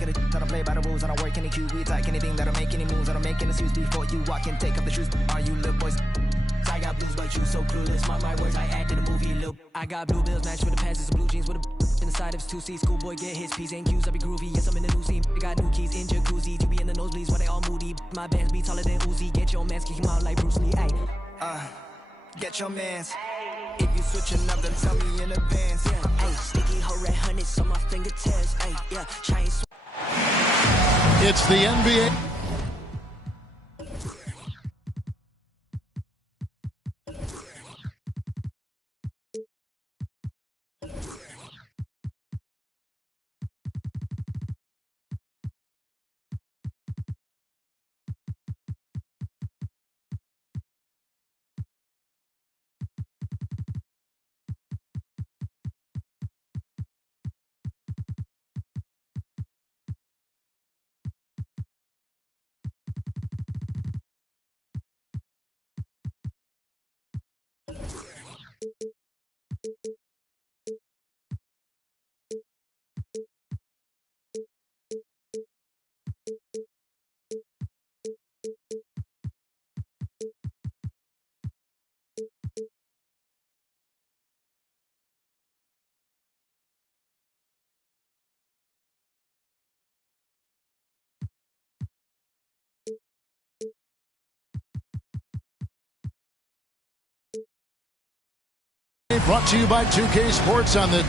sick of the I don't play by the rules. I don't work any QB, like anything that'll make any moves. I don't make any suits before you walk and take up the shoes. Are you little boys? I got blues, but you so clueless. My words, I act in the movie loop. I got blue bills matched with the pants, and blue jeans with a in the side of his 2C. Schoolboy get his P's and Q's, I be groovy. Yes, I'm in the new scene. I got new keys in jacuzzi. You be in the nosebleeds, why they all moody. My bands be taller than Uzi. Get your mans, kick him out like Bruce Lee. Ay. Get your mans. If you switching up, then tell me in advance. Yeah, ay, sticky hoe red hundreds on my fingertips. Ay, yeah, shine. It's the NBA. Brought to you by 2K Sports on the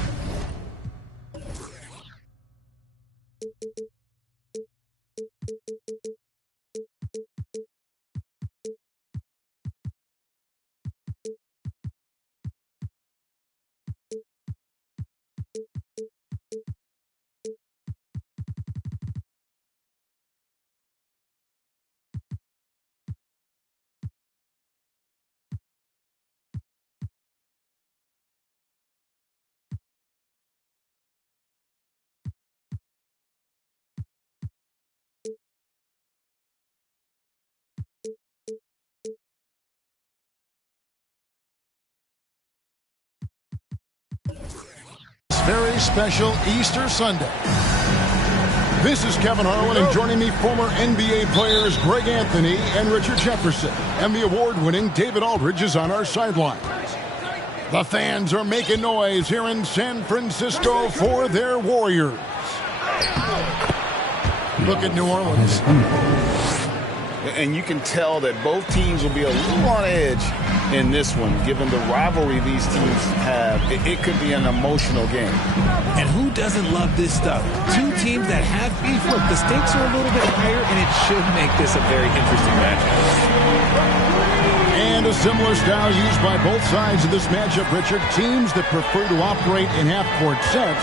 very special Easter Sunday. This is Kevin Harlan, and joining me, former NBA players Greg Anthony and Richard Jefferson. And the award-winning David Aldridge is on our sidelines. The fans are making noise here in San Francisco for their Warriors. Look at New Orleans. And you can tell that both teams will be a little on edge in this one, given the rivalry these teams have. It could be an emotional game. And who doesn't love this stuff? Two teams that have beef. Look, the stakes are a little bit higher, and it should make this a very interesting matchup. And a similar style used by both sides of this matchup, Richard. Teams that prefer to operate in half-court sets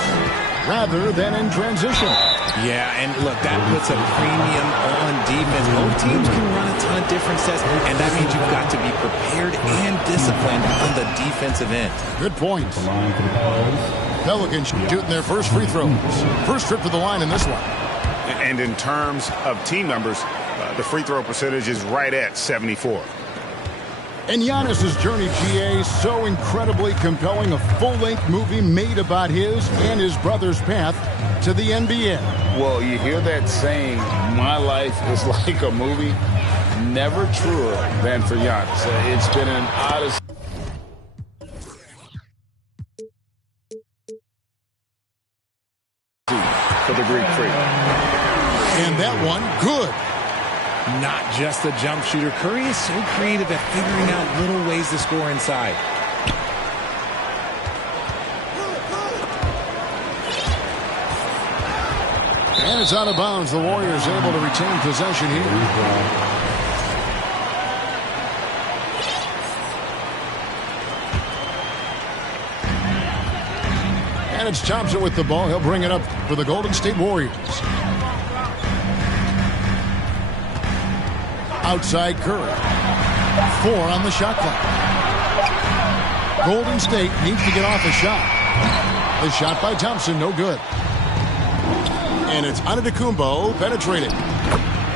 rather than in transition. Yeah, and look, that puts a premium on defense. Both teams can run a ton of different sets, and that means you've got to be prepared and disciplined on the defensive end. Good point. Pelicans shooting their first free throws. First trip to the line in this one. And in terms of team numbers, the free throw percentage is right at 74. And Giannis's journey, GA, so incredibly compelling. A full-length movie made about his and his brother's path to the NBA. Well, you hear that saying, my life is like a movie. Never truer than for Giannis. It's been an odyssey. For the Greek Freak. And that one, good. Not just a jump shooter. Curry is so creative at figuring out little ways to score inside. And it's out of bounds. The Warriors able to retain possession here. And it's Thompson with the ball. He'll bring it up for the Golden State Warriors. Outside Curry. 4 on the shot clock. Golden State needs to get off a shot. The shot by Thompson, no good. And it's Antetokounmpo penetrating.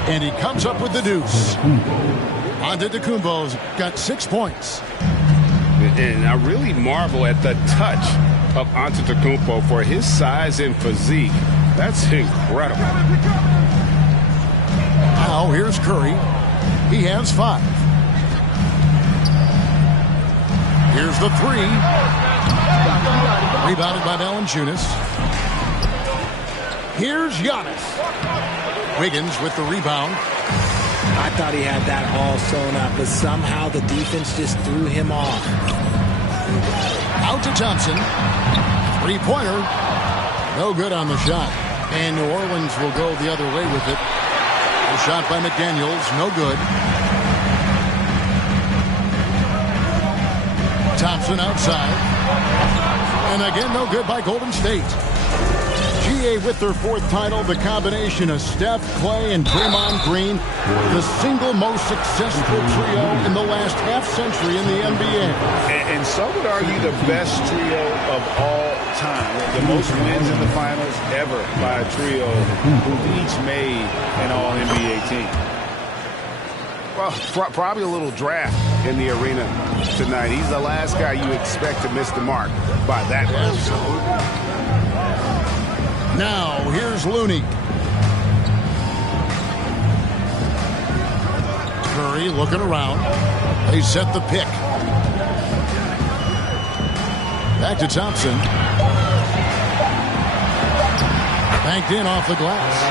And he comes up with the deuce. Antetokounmpo's got 6 points. And I really marvel at the touch of Antetokounmpo for his size and physique. That's incredible. Now here's Curry. He has 5. Here's the 3. Rebounded by Valanciunas. Here's Giannis. Wiggins with the rebound. I thought he had that all sewn up, but somehow the defense just threw him off. Out to Thompson. 3-pointer. No good on the shot. And New Orleans will go the other way with it. A shot by McDaniels. No good. Thompson outside. And again, no good by Golden State. GA with their 4th title, the combination of Steph, Clay, and Draymond Green, the single most successful trio in the last half-century in the NBA. And some would argue the best trio of all time. The most wins in the finals ever by a trio who've each made an All-NBA team. Well, probably a little draft in the arena tonight. He's the last guy you expect to miss the mark by that much. Now, here's Looney. Curry looking around. They set the pick. Back to Thompson. Banked in off the glass.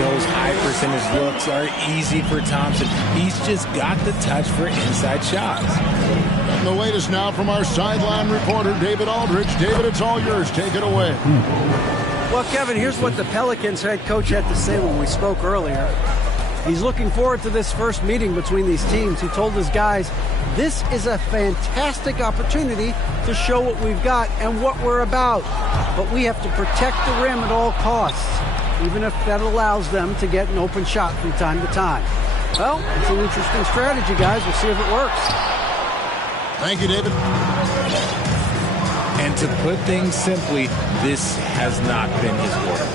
Those high percentage looks are easy for Thompson. He's just got the touch for inside shots. And the latest now from our sideline reporter, David Aldridge. David, it's all yours. Take it away. Well, Kevin, here's what the Pelicans head coach had to say when we spoke earlier. He's looking forward to this first meeting between these teams. He told his guys, this is a fantastic opportunity to show what we've got and what we're about. But we have to protect the rim at all costs, even if that allows them to get an open shot from time to time. Well, it's an interesting strategy, guys. We'll see if it works. Thank you, David. And to put things simply, this has not been his quarter.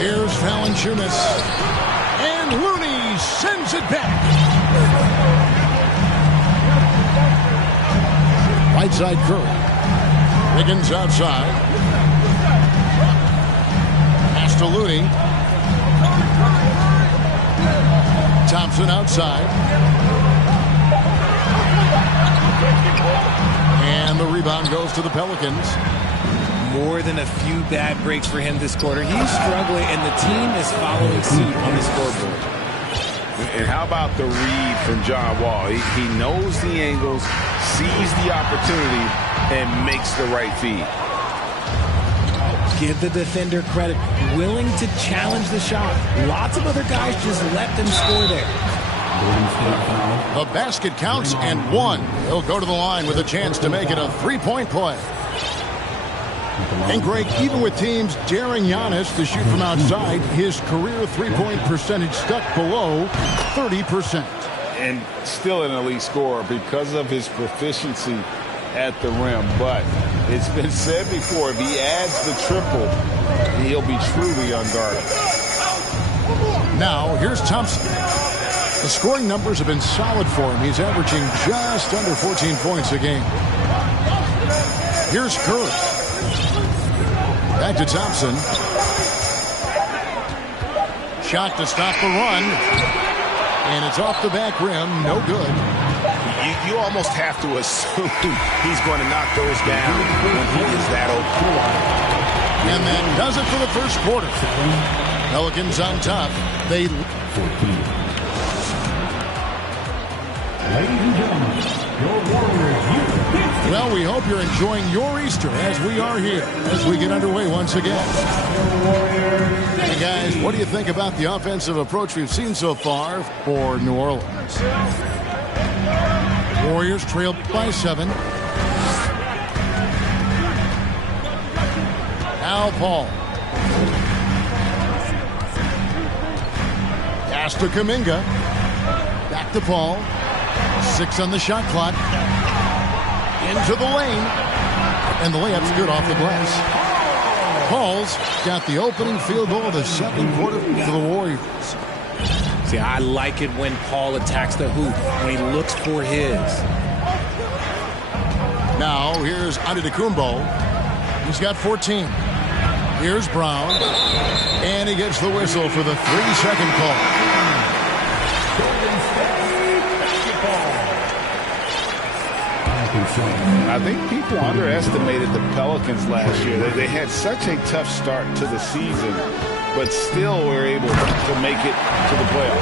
Here's Valanciunas. And Looney sends it back. Right side Curry. Wiggins outside. Pass to Looney. Thompson outside. And the rebound goes to the Pelicans. More than a few bad breaks for him this quarter. He's struggling, and the team is following suit on the scoreboard. And how about the read from John Wall? He knows the angles, sees the opportunity, and makes the right feed. Give the defender credit. Willing to challenge the shot. Lots of other guys just let them score there. The basket counts and 1. He'll go to the line with a chance to make it a 3-point play. And Greg, even with teams daring Giannis to shoot from outside, his career 3-point percentage stuck below 30%. And still an elite scorer because of his proficiency at the rim. But it's been said before, if he adds the triple, he'll be truly unguarded. Now, here's Thompson. The scoring numbers have been solid for him. He's averaging just under 14 points a game. Here's Curry. Back to Thompson. Shot to stop the run. And it's off the back rim. No good. You almost have to assume he's going to knock those down when he is that open. And that does it for the first quarter. Pelicans on top. They... Ladies and gentlemen, your Warriors. Well, we hope you're enjoying your Easter as we are here as we get underway once again. Hey, guys, what do you think about the offensive approach we've seen so far for New Orleans? Warriors trail by 7. Now Paul. Pass to Kuminga. Back to Paul. 6 on the shot clock. Into the lane. And the layup's good off the glass. Paul's got the opening field goal of the second quarter for the Warriors. See, I like it when Paul attacks the hoop, when he looks for his. Now, here's Antetokounmpo. He's got 14. Here's Brown. And he gets the whistle for the 3-second call. I think people underestimated the Pelicans last year. They had such a tough start to the season, but still were able to make it to the playoffs.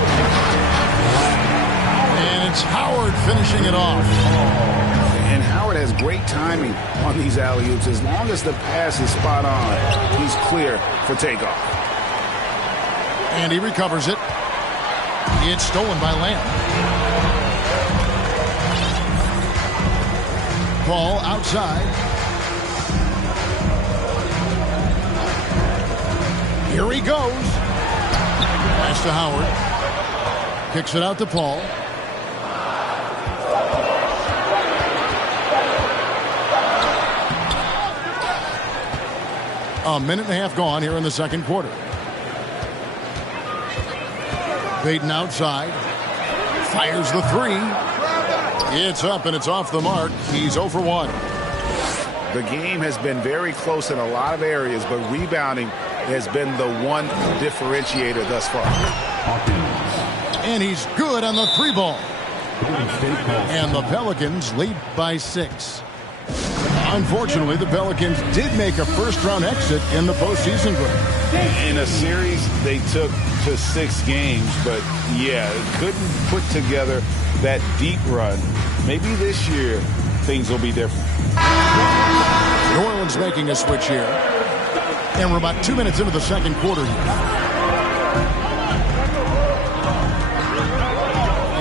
And it's Howard finishing it off. And Howard has great timing on these alley-oops. As long as the pass is spot on, he's clear for takeoff. And he recovers it. It's stolen by Lamb. Ball outside. Here he goes. Pass to Howard. Kicks it out to Paul. A minute and a half gone here in the second quarter. Payton outside. Fires the three. It's up and it's off the mark. He's 0 for 1. The game has been very close in a lot of areas, but rebounding has been the one differentiator thus far. And he's good on the 3 ball. And the Pelicans lead by 6. Unfortunately, the Pelicans did make a first-round exit in the postseason, Greg. In a series they took to 6 games, but yeah, couldn't put together that deep run. Maybe this year things will be different. New Orleans making a switch here. And we're about 2 minutes into the second quarter here.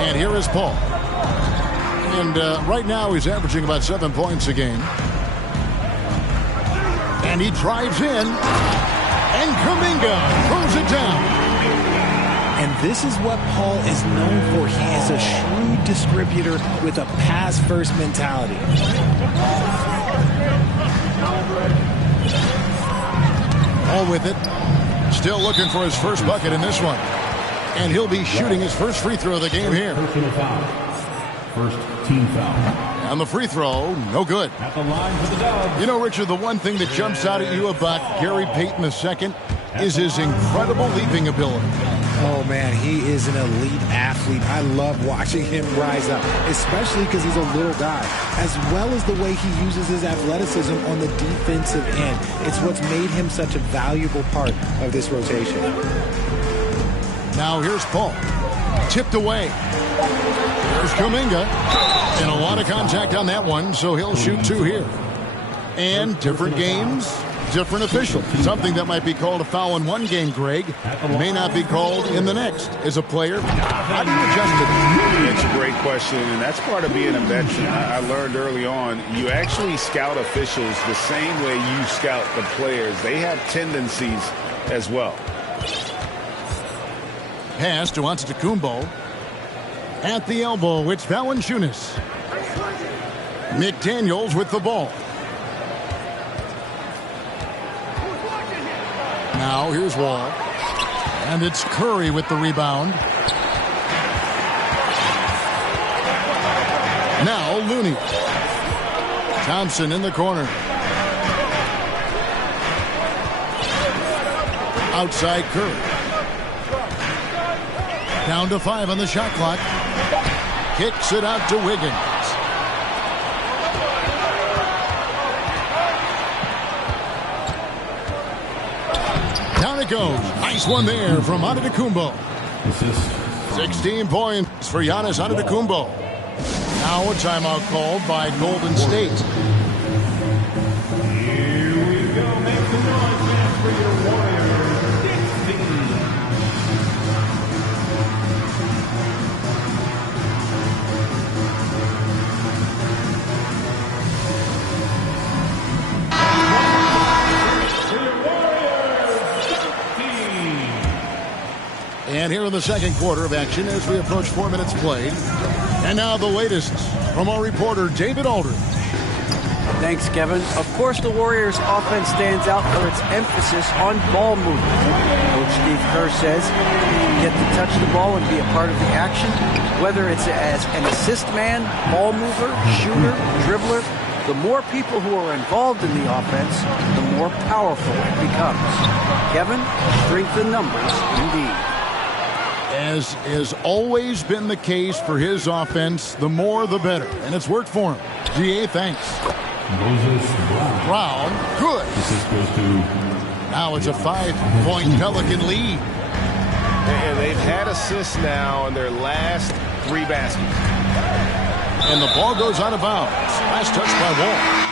And here is Paul. And right now he's averaging about 7 points a game. And he drives in. And Kuminga throws it down. And this is what Paul is known for. He is a shrewd distributor with a pass-first mentality. All with it. Still looking for his first bucket in this one. And he'll be shooting his first free throw of the game here. First team foul. And the free throw, no good. At the line for the dub. You know, Richard, the one thing that jumps out at you about Gary Payton II is his incredible leaping ability. Oh, man, he is an elite athlete. I love watching him rise up, especially because he's a little guy, as well as the way he uses his athleticism on the defensive end. It's what's made him such a valuable part of this rotation. Now here's Paul. Tipped away. There's Kuminga. And a lot of contact on that one, so he'll shoot 2 here. And different games, different officials. Something that might be called a foul in one game, Greg, may not be called in the next. As a player, how do you adjust it? That's a great question, and that's part of being a veteran. I learned early on, you actually scout officials the same way you scout the players. They have tendencies as well. Pass to Antetokounmpo. At the elbow, it's Valanciunas. McDaniels with the ball. Now here's Wall. And it's Curry with the rebound. Now Looney. Thompson in the corner. Outside Curry. Down to 5 on the shot clock. Kicks it out to Wiggins. Down it goes. Nice one there from Antetokounmpo. 16 points for Giannis Antetokounmpo. Now a timeout called by Golden State. Here we go. Make the noise, man, for your Warriors. 16. And here in the second quarter of action as we approach 4 minutes played. And now the latest from our reporter, David Aldridge. Thanks, Kevin. Of course, the Warriors' offense stands out for its emphasis on ball movement. Coach Steve Kerr says you get to touch the ball and be a part of the action, whether it's as an assist man, ball mover, shooter, dribbler. The more people who are involved in the offense, the more powerful it becomes. Kevin, strength in numbers, indeed. As has always been the case for his offense, the more the better. And it's worked for him. GA, thanks. Moses Brown, good. This is supposed to... Now it's a 5-point Pelican lead. And they've had assists now on their last 3 baskets. And the ball goes out of bounds. Last touch by Wall.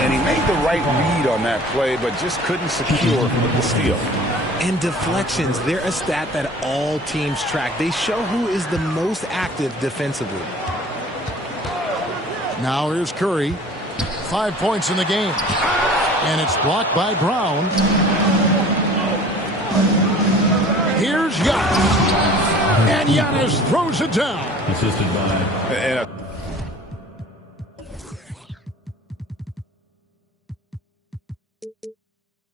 And he made the right read on that play, but just couldn't secure the steal. And deflections, they're a stat that all teams track. They show who is the most active defensively. Now here's Curry. 5 points in the game. And it's blocked by Brown. Here's Giannis. And Giannis throws it down. Assisted by... And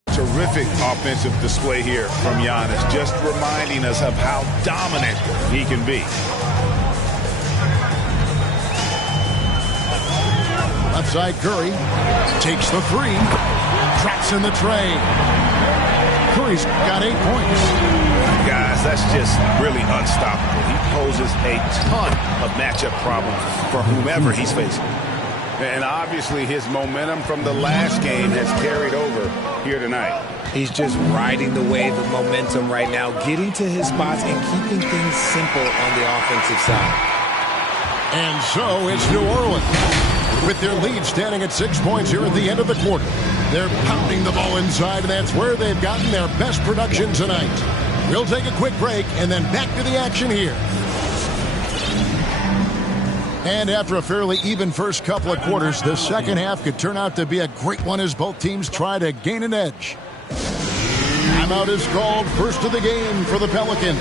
terrific offensive display here from Giannis, just reminding us of how dominant he can be. Left side Curry takes the 3, drops in the tray. Curry's got 8 points. Guys, that's just really unstoppable. He poses a ton of matchup problems for whomever he's facing. And obviously his momentum from the last game has carried over here tonight. He's just riding the wave of momentum right now, getting to his spots and keeping things simple on the offensive side. And so it's New Orleans. With their lead standing at 6 points here at the end of the quarter. They're pounding the ball inside, and that's where they've gotten their best production tonight. We'll take a quick break and then back to the action here. And after a fairly even first couple of quarters, the second half could turn out to be a great one as both teams try to gain an edge. Timeout is called, first of the game for the Pelicans.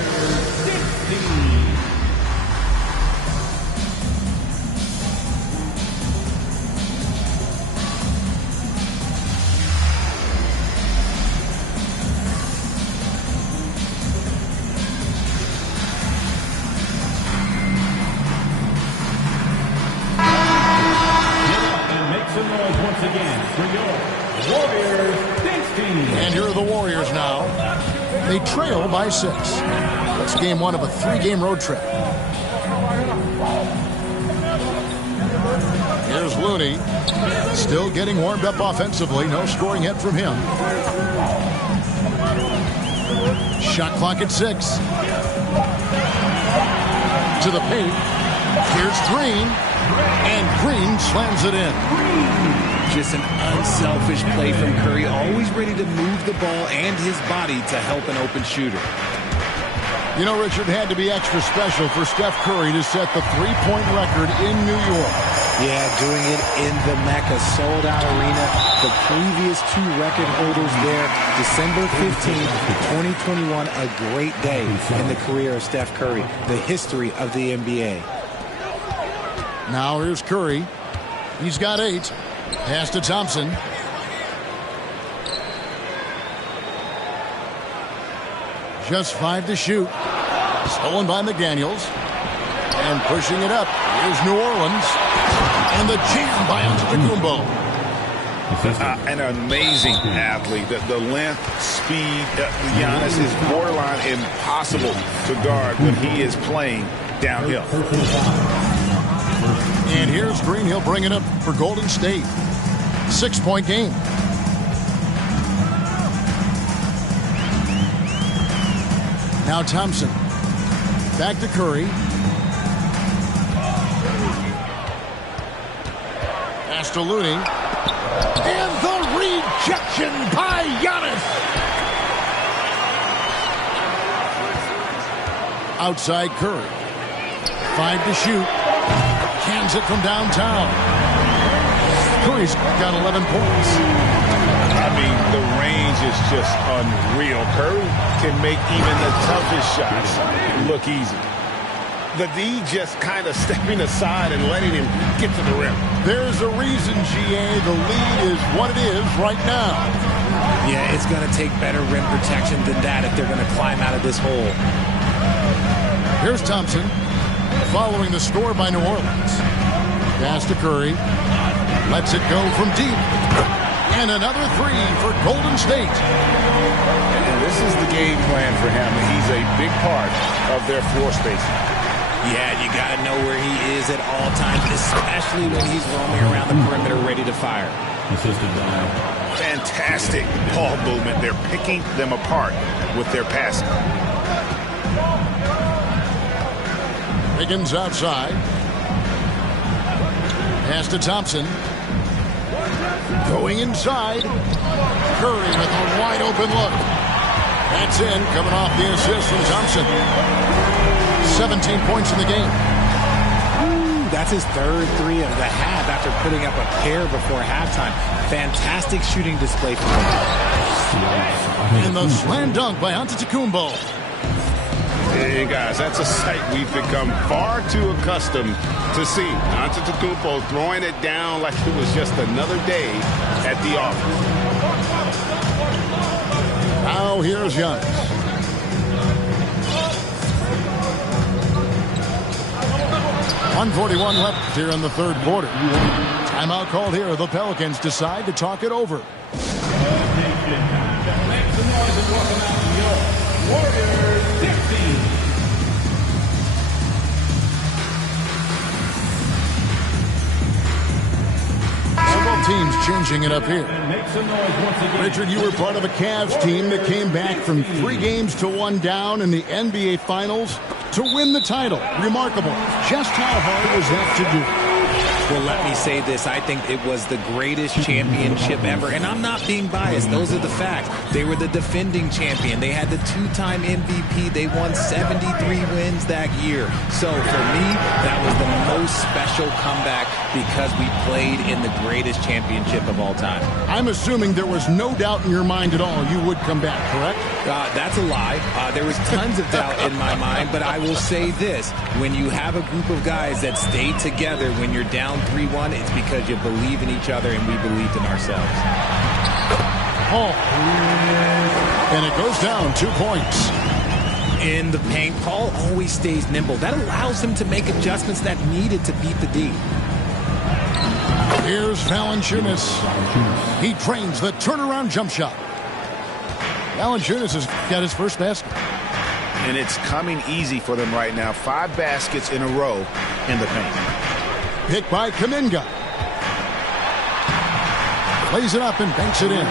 And here are the Warriors now. They trail by 6. It's game 1 of a 3-game road trip. Here's Looney. Still getting warmed up offensively. No scoring yet from him. Shot clock at 6. To the paint. Here's Green. And Green slams it in. Just an unselfish play from Curry, always ready to move the ball and his body to help an open shooter. You know, Richard, had to be extra special for Steph Curry to set the 3-point record in New York. Yeah, doing it in the Mecca sold-out arena. The previous 2 record holders there, December 15th, 2021, a great day in the career of Steph Curry, the history of the NBA. Now here's Curry. He's got 8. Pass to Thompson. Just 5 to shoot. Stolen by McDaniels. And pushing it up. Here's New Orleans. And the jam by Antetokounmpo. An amazing athlete. The length, speed. Giannis is borderline impossible to guard when he is playing downhill. And here's Green. He'll bring it up for Golden State. 6-point game. Now Thompson. Back to Curry. Pass to Looney. And the rejection by Giannis. Outside Curry. 5 to shoot. Cans it from downtown. Curry's got 11 points. I mean, the range is just unreal. Curry can make even the toughest shots look easy. The D just kind of stepping aside and letting him get to the rim. There's a reason, GA, the lead is what it is right now. Yeah, it's going to take better rim protection than that if they're going to climb out of this hole. Here's Thompson, following the score by New Orleans. Pass to Curry. Lets it go from deep. And another three for Golden State. And this is the game plan for him. He's a big part of their floor spacing. Yeah, you got to know where he is at all times, especially when he's roaming around the perimeter ready to fire. Fantastic ball movement. They're picking them apart with their passing. Wiggins outside. Pass to Thompson. Going inside. Curry with a wide open look. That's in, coming off the assist from Thompson. 17 points in the game. Ooh, that's his third three of the half after putting up a pair before halftime. Fantastic shooting display from him. And the slam dunk by Antetokounmpo. Hey, guys, that's a sight we've become far too accustomed to see. Antetokounmpo throwing it down like it was just another day at the office. Now here's Giannis. .141 left here in the third quarter. Timeout called here. The Pelicans decide to talk it over. Several teams changing it up here. Richard, you were part of a Cavs team that came back from 3 games to 1 down in the NBA Finals to win the title. Remarkable. Just how hard was that to do? Well, let me say this. I think it was the greatest championship ever. And I'm not being biased. Those are the facts. They were the defending champion. They had the 2-time MVP. They won 73 wins that year. So for me, that was the most special comeback because we played in the greatest championship of all time. I'm assuming there was no doubt in your mind at all you would come back, correct? That's a lie. There was tons of doubt in my mind, but I will say this. When you have a group of guys that stay together when you're down 3-1, it's because you believe in each other and we believed in ourselves. Oh. And it goes down 2 points. In the paint, Paul always stays nimble. That allows him to make adjustments that needed to beat the D. Here's Valanciunas. He trains the turnaround jump shot. Valanciunas has got his first basket. And it's coming easy for them right now. 5 baskets in a row in the paint. Picked by Kuminga. Plays it up and banks it in.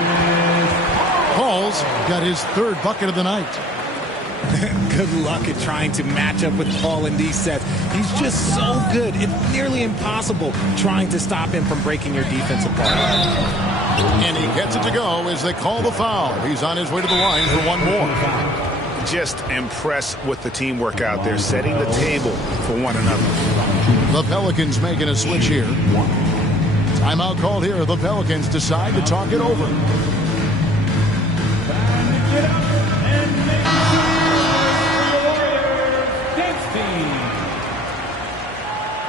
Paul's got his 3rd bucket of the night. Good luck at trying to match up with Paul in these sets. He's just so good. It's nearly impossible trying to stop him from breaking your defense apart. And he gets it to go as they call the foul. He's on his way to the line for one more. Just impressed with the teamwork out there, setting the table for one another. The Pelicans making a switch here. Timeout called here. The Pelicans decide to talk it over.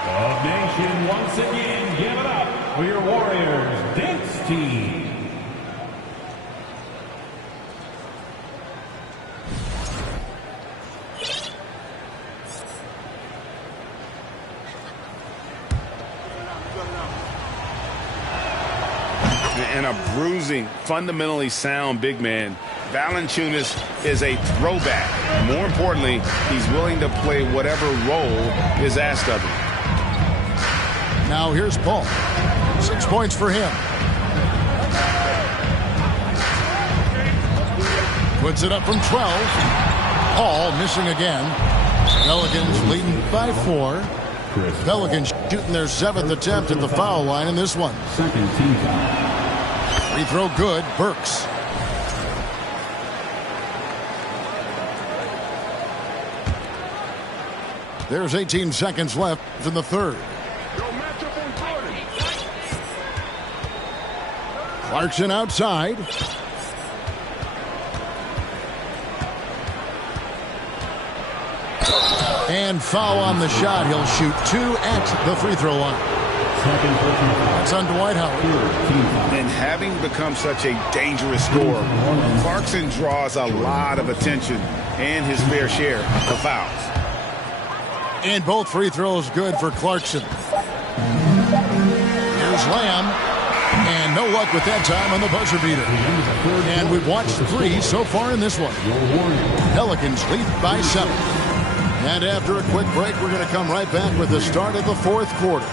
The nation once again give it up for your Warriors dance team. And a bruising, fundamentally sound big man. Valanciunas is a throwback. More importantly, he's willing to play whatever role is asked of him. Now here's Paul. 6 points for him. Puts it up from 12. Paul missing again. Pelicans leading by 4. Pelicans shooting their 7th attempt at the foul line in this one. Second team foul. Free throw good. Burks. There's 18 seconds left in the third. Clarkson outside. And foul on the shot. He'll shoot 2 at the free throw line. That's on Dwight Howard. And having become such a dangerous scorer, Clarkson draws a lot of attention and his fair share of fouls. And both free throws good for Clarkson. Here's Lamb. And no luck with that time on the buzzer beater. And we've watched 3 so far in this one. Pelicans lead by 7. And after a quick break, we're going to come right back with the start of the fourth quarter.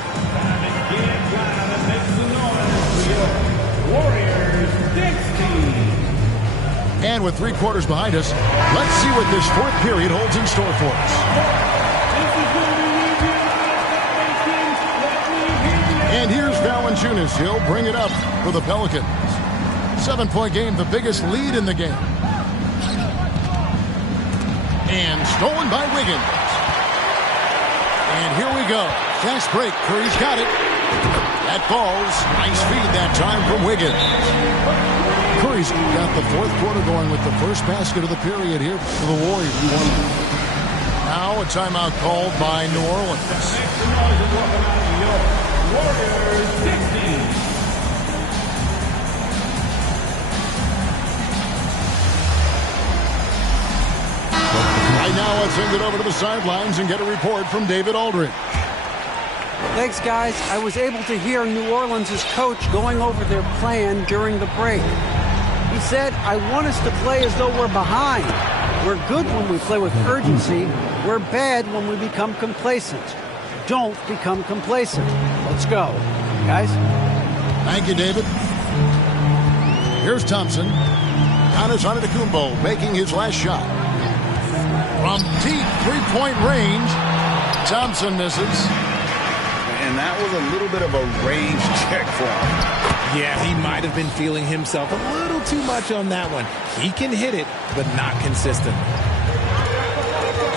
Warriors Knicks team. And with 3 quarters behind us, let's see what this fourth period holds in store for us. And here's Valanciunas. He'll bring it up for the Pelicans. 7-point game, the biggest lead in the game. And stolen by Wiggins. And here we go. Fast break. Curry's got it. That falls. Nice feed that time from Wiggins. Curry's got the fourth quarter going with the first basket of the period here for the Warriors. Now a timeout called by New Orleans. Warriors 16. Right now, let's send it over to the sidelines and get a report from David Aldridge. Thanks, guys. I was able to hear New Orleans' coach going over their plan during the break. He said, I want us to play as though we're behind. We're good when we play with urgency. We're bad when we become complacent. Don't become complacent. Let's go. Guys? Thank you, David. Here's Thompson. Giannis Antetokounmpo making his last shot. From deep three-point range, Thompson misses. And that was a little bit of a range check for him. Yeah, he might have been feeling himself a little too much on that one. He can hit it, but not consistent.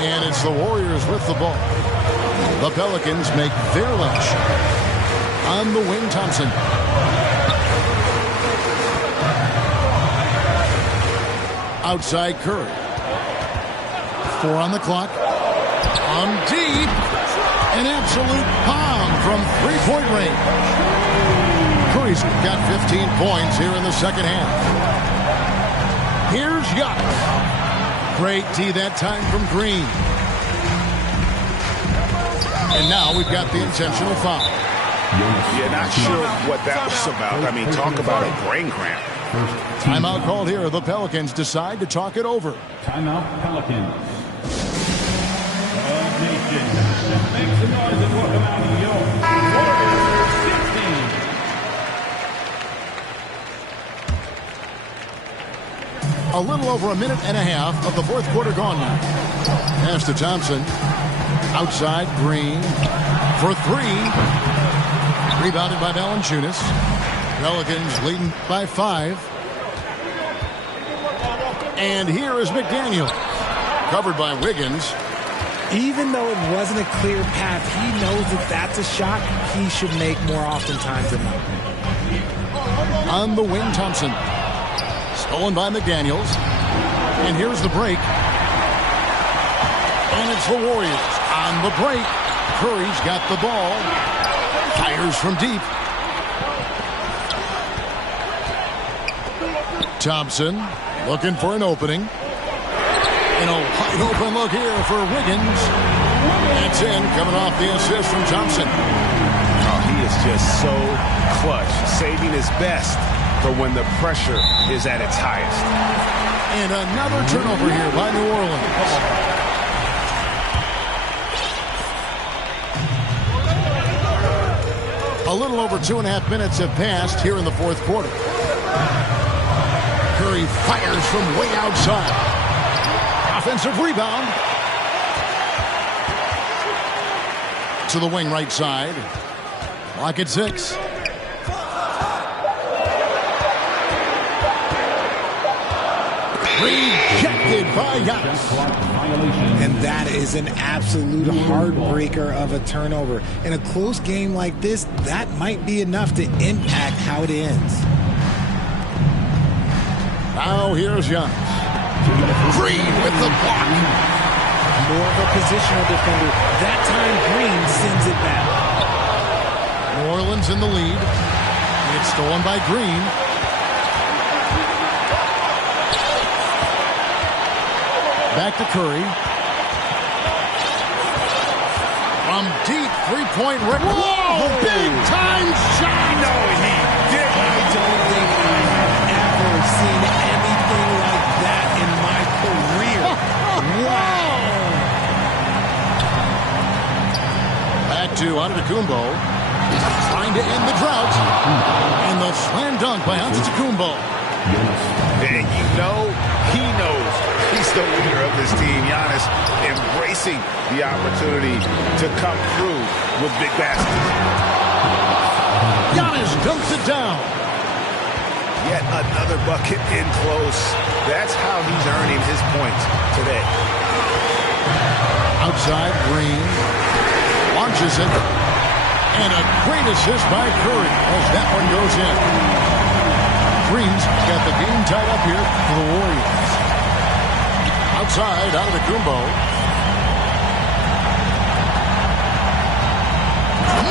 And it's the Warriors with the ball. The Pelicans make their last shot. On the wing, Thompson. Outside Curry. 4 on the clock. On deep. An absolute bomb from three-point range. Curry's got 15 points here in the second half. Here's Giannis. Great D that time from Green. And now we've got the intentional foul. Yeah, not sure what that was about. I mean, talk about a brain cramp. Timeout called here. The Pelicans decide to talk it over. Timeout Pelicans. Nation. Make some noise and welcome out your Warriors 16. A little over a minute and a half of the fourth quarter gone now. Pass to Thompson. Outside, Green. For 3. Rebounded by Valanciunas. Pelicans leading by 5. And here is McDaniel. Covered by Wiggins. Even though it wasn't a clear path, he knows that that's a shot he should make more oftentimes than not. On the wing, Thompson. Stolen by McDaniels. And here's the break. And it's the Warriors. On the break, Curry's got the ball. Fires from deep. Thompson looking for an opening. And a wide open look here for Wiggins. That's in, coming off the assist from Thompson. Oh, he is just so clutch, saving his best for when the pressure is at its highest. And another turnover here by New Orleans. A little over 2.5 minutes have passed here in the fourth quarter. Curry fires from way outside. Offensive rebound. To the wing right side. Clock at 6. Rejected by Giannis. And that is an absolute heartbreaker of a turnover. In a close game like this, that might be enough to impact how it ends. Now here's Giannis. Green with the block. More of a positional defender. That time Green sends it back. New Orleans in the lead. It's stolen by Green. Back to Curry. From deep three-point range. Whoa! Big-time shot! No, he did. I don't think I've ever seen anything like that in my career. Wow! Back to Antetokounmpo. Trying to end the drought. And the slam dunk by Antetokounmpo. And you know, he knows he's the leader of this team. Giannis embracing the opportunity to come through with big baskets. Giannis dumps it down. Yet another bucket in close. That's how he's earning his points today. Outside, Green launches it. And a great assist by Curry as that one goes in. Green's got the game tied up here for the Warriors. Outside, Antetokounmpo.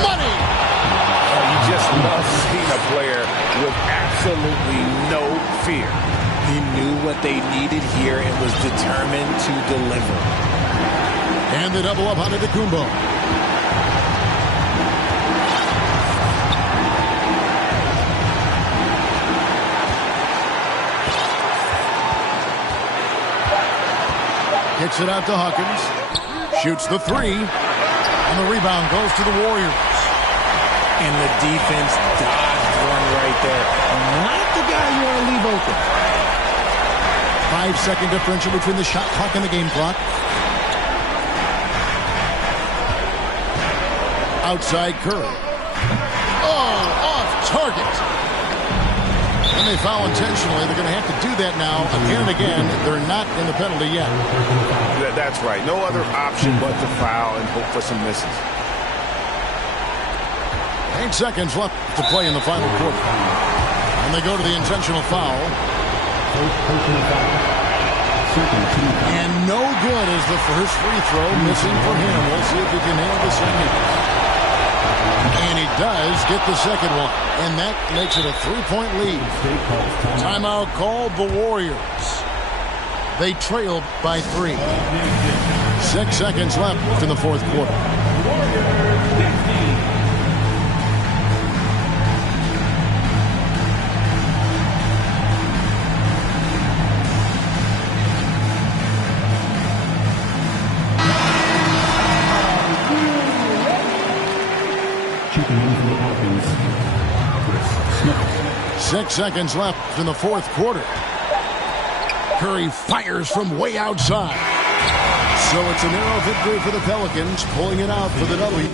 Money! You just love seeing a player with absolutely no fear. He knew what they needed here and was determined to deliver. And the double up on Antetokounmpo. Kicks it out to Hawkins. Shoots the three. And the rebound goes to the Warriors. And the defense dodged one right there. Not the guy you want to leave open. 5-second differential between the shot clock and the game clock. Outside Curry. Oh, off target. And they foul intentionally. They're going to have to do that now again and again. They're not in the penalty yet. That's right. No other option but to foul and hope for some misses. 8 seconds left to play in the final quarter. And they go to the intentional foul. And no good is the first free throw missing for him. We'll see if he can nail the second. And he does get the second one. And that makes it a 3-point lead. Timeout called the Warriors. They trail by 3. 6 seconds left in the fourth quarter. Checking in for the Falcons, Chris Smith. 6 seconds left in the fourth quarter. Curry fires from way outside. So it's a narrow victory for the Pelicans, pulling it out for the W.